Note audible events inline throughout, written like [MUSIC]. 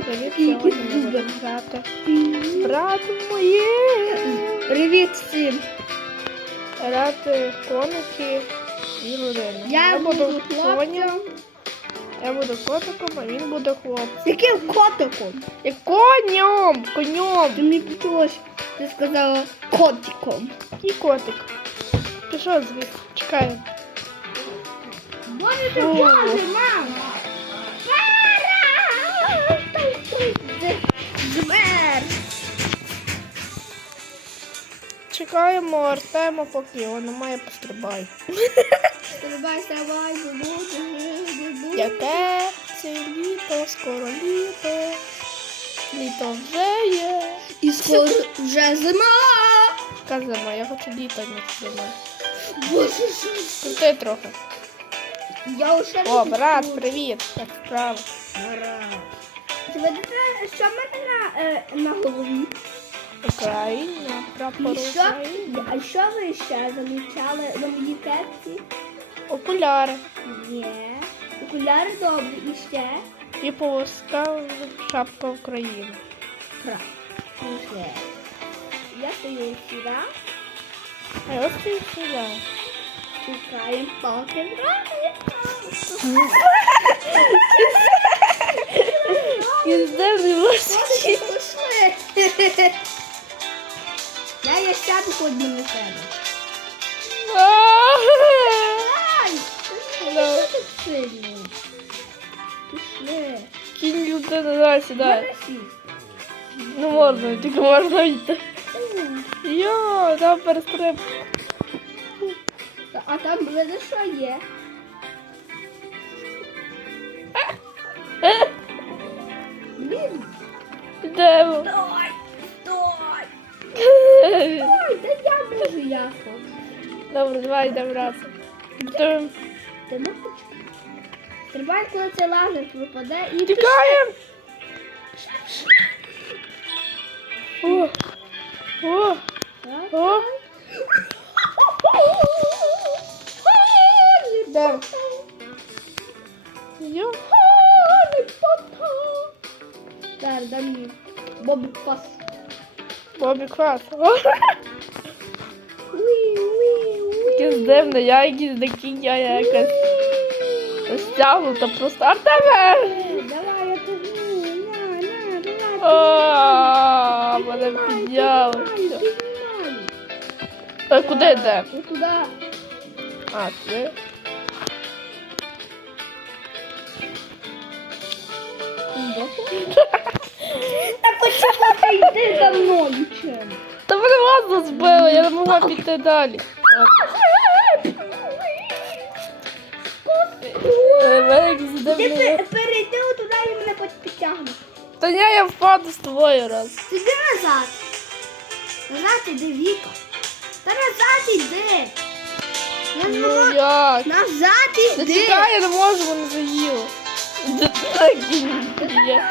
Привіт, сьогодні ми будемо грати з братом моїм. Привіт всім. Грати коники і людини. Я буду конем, я буду котиком, а він буде хлопцем. Яким котиком? І конем, конем. Ти мені почулось, ти сказала котиком. І котик. Пішов звідси, чекаємо. Боже, ти Боже, мама. Змер. Чекаємо Артема, поки його немає, пострибай. Стрибай, стрибай, бубу. Яке це літо, скоро літо. Літо вже є. І скоро вже зима. Яка зима? Я хочу літо, не зима. Боже, що. Крути трохи. Я уже О, брат, привіт. Як справа? Ти що мене е, на голові? Україна, прапор І що, України. а що ви ще замічали на моїй кепці? Окуляри. Є. Окуляри добрі. І ще? І полоска шапка України. Прав. І. Я стою сюди. А ось ти сюди. Чекаємо, поки грає. Сісти? Ну можна, тільки можна йти. Йо, там перестриб. А там видно, що є. Блін. Йдемо. Стой! Стой! Ой, да я можу яко. Добре, давай йдемо разом. Ти- не хочеш? Стрибай, коли цей лазер випаде і Тікаємо. О, о, о. Де? Йо. Зараз дай мені Бобі пас. Уі. Якесь дивне, я якийсь кіння, я якась стягнута просто. Артеме! Давай, на, мене підняли. Все. А куди йде? Ну туди. А, ти? Та почему ти йди за мною чим? Та мене лазу збило, я не могла піти далі. Е, мене Ти пе- перейди туди і мене потім підтягне. Та ні, я впаду з тобою раз. Йди назад. Назад іди, Віка. Та назад іди. Я не Ну можу. як? Назад Та іди. чекай, я не можу, мене заїло. Так і є.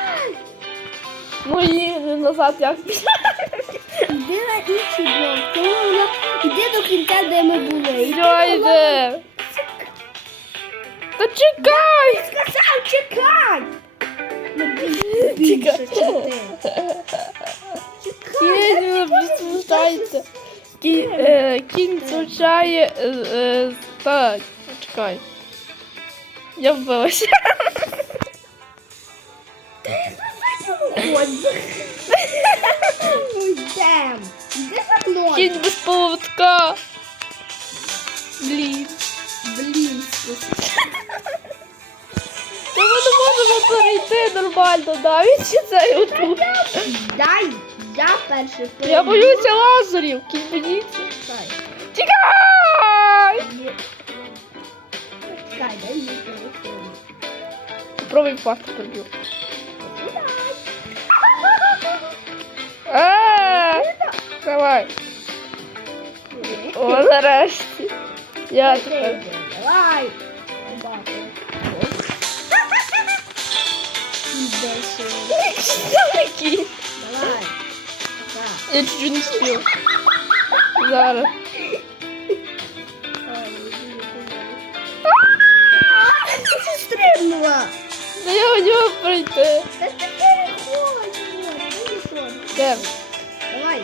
І назад як? Іди на інший блок. Тому воно іди до кінця, де ми були. Іди до йде? Та чекай! Я сказав, чекай! Бі- більше, чим Кінь прислушається. Кінь, звучає. Е, е, так, чекай. Я вбилася. Ну йдем. Кінь без поводка. Блін. Блін, Та перейти нормально навіть чи отут. Дай, я перший. Я боюся лазерів. Чекай. Тікай! Чекай, дай мені телефон. Попробуй впасти проб'ю. Давай. О, нарешті. Я тепер. Давай. Кінь. Давай. Я чуть-чуть не спів. Зараз. Ти стрибнула. Да я хотіла пройти. Та ти переходь. Де? Давай.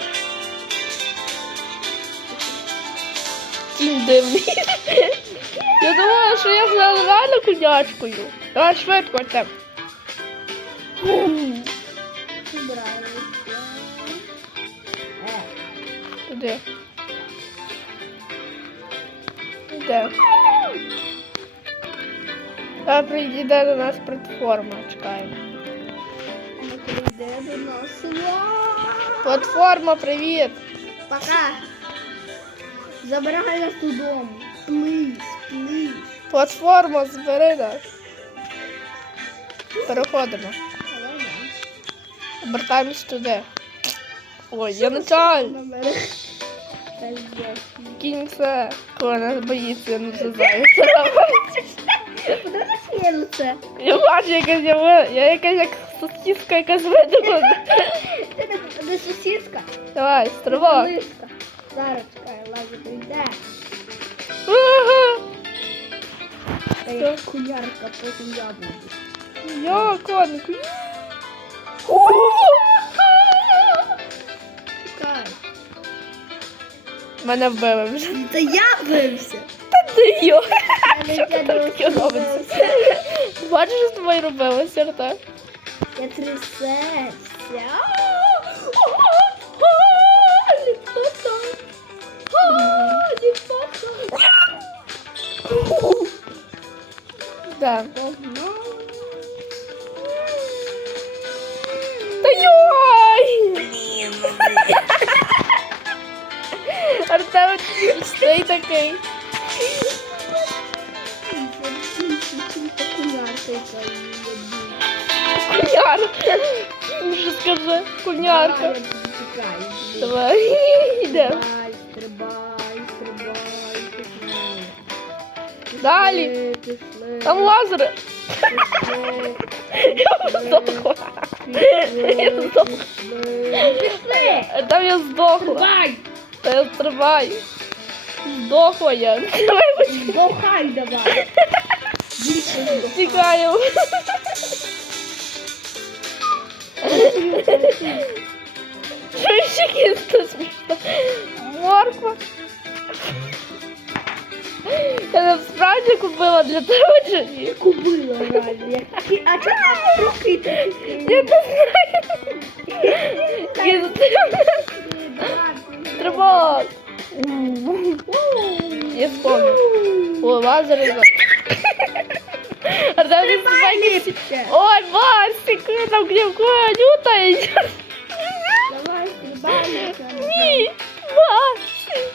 Кінь дивний. Я думала, що я взяла реально конячкою. Давай швидко Артем. Туди. Де? А прийде до нас платформа, чекаємо. прийде до нас. Платформа, привіт! Пока. Забирай нас додому. Плиз, плиз. Платформа, збери нас. Переходимо. Обертаємось туди. Ой, я начальник. На мене. Та є. Кінь це. Коли нас боїться, я не знаю. Куди нас є лице? Я бачу, якась я, ви- я якась як сосиска якась видумана. Ти не, не сусідка. Давай, стрибок. Мишка. Зараз чекай, лазі прийде. Ага. Та як кулярка, потім я буду. Я конику. Чекай. Мене вбили вже. Та я бився. Та ти йо. [LAUGHS] Що ти таке робиться? Бачиш, що з тобою робилося, так? Я трясешся. Да. Стій такий. Куняр. Вже скажи, кунярка. Давай, йдемо. Далі. Там пішли, Я здохла. Я здохла. Там я здохла. Та я стрибаю. Здохла я. Давай почекай. Здохай давай. Здохай. Що ще кінто смішно? Морква. Я насправді купила для тебе чи ні? Реально. А чого ти руки такі? Я не знаю. Кінто. Стрибок. Я вспомнив. О, лазери за. Артем, ти стрибай. Ой, Барсик, там грибку Анюта идет. Давай, стрибай. Ні, Барсик.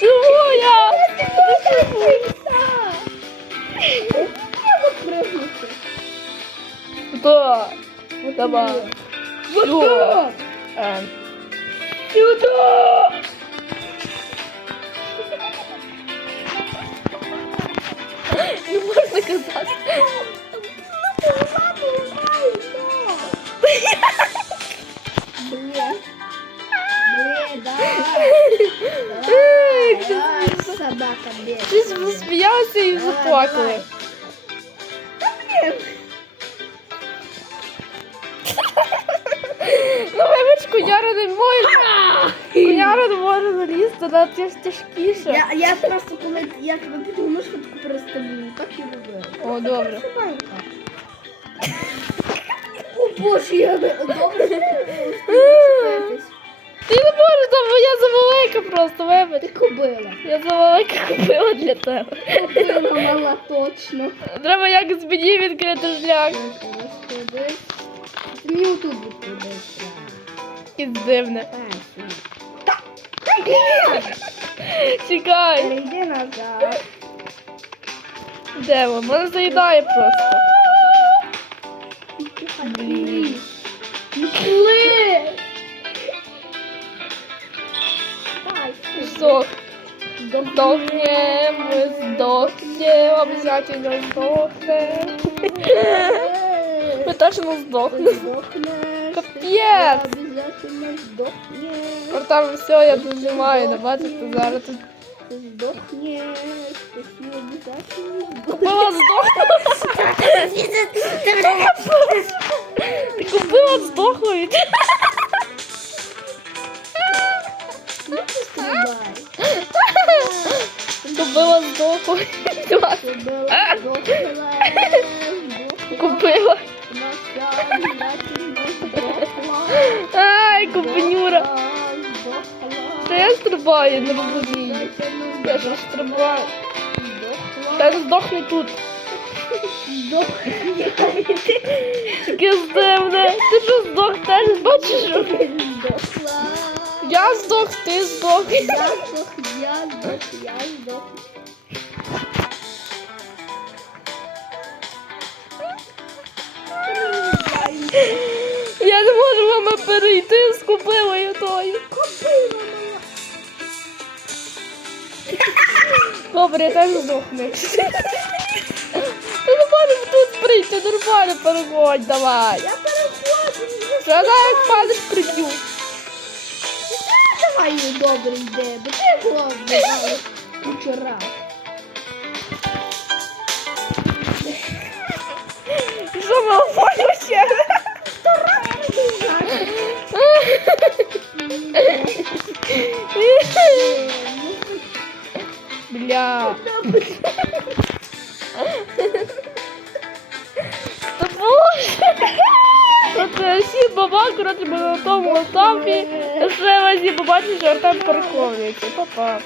Чому я? Да. Давай. І заплакали. Ну, вибач, коняра не може. Коняра не може залізти, на це ж тяжкіше. Я, я просто коли я тебе піду мишку переставлю, так і робила. О, добре. О боже, я не добре. [LAUGHS] Не можеш, я завелика просто, вибач. Ти кобила. Я завелика купила для тебе. Кобила мала точно. Треба як з мені відкрити шлях. Ти мені отут відкладеш. І дивне. Чекай. Перейди назад. Де воно? Мене заїдає просто. Блін. Пішли. Здох. Здохнем, ми здохнем, обов'язательно здохнем. Ми точно здохнемо. Здохнеш. Капець. Обязательно здохнеш. От там все, я не бачите, зараз тут. Обязательно здохнеш. Купила здохла. Ти купила здохла Купила здохла, здохла. Купила. Ай, купенюра. Та я стрибаю, не розумію. Я ж стрибаю. Та здохни тут. Таке здивне. Ти що здох теж бачиш? Я здох, ти здох. Я здох, я здох, я здох. Я не можу мама перейти з купивою тою. Добре, я теж здохну. Ти не можеш тут прийти, нормально переходь, давай. Я переходжу. Я як падеш приб'ю. Давай добре йде, бо ти вчора. Що обоє ще? Бля. Коротше, на тому етапі. Ще разі побачиш, що Артем переховується. Па-па.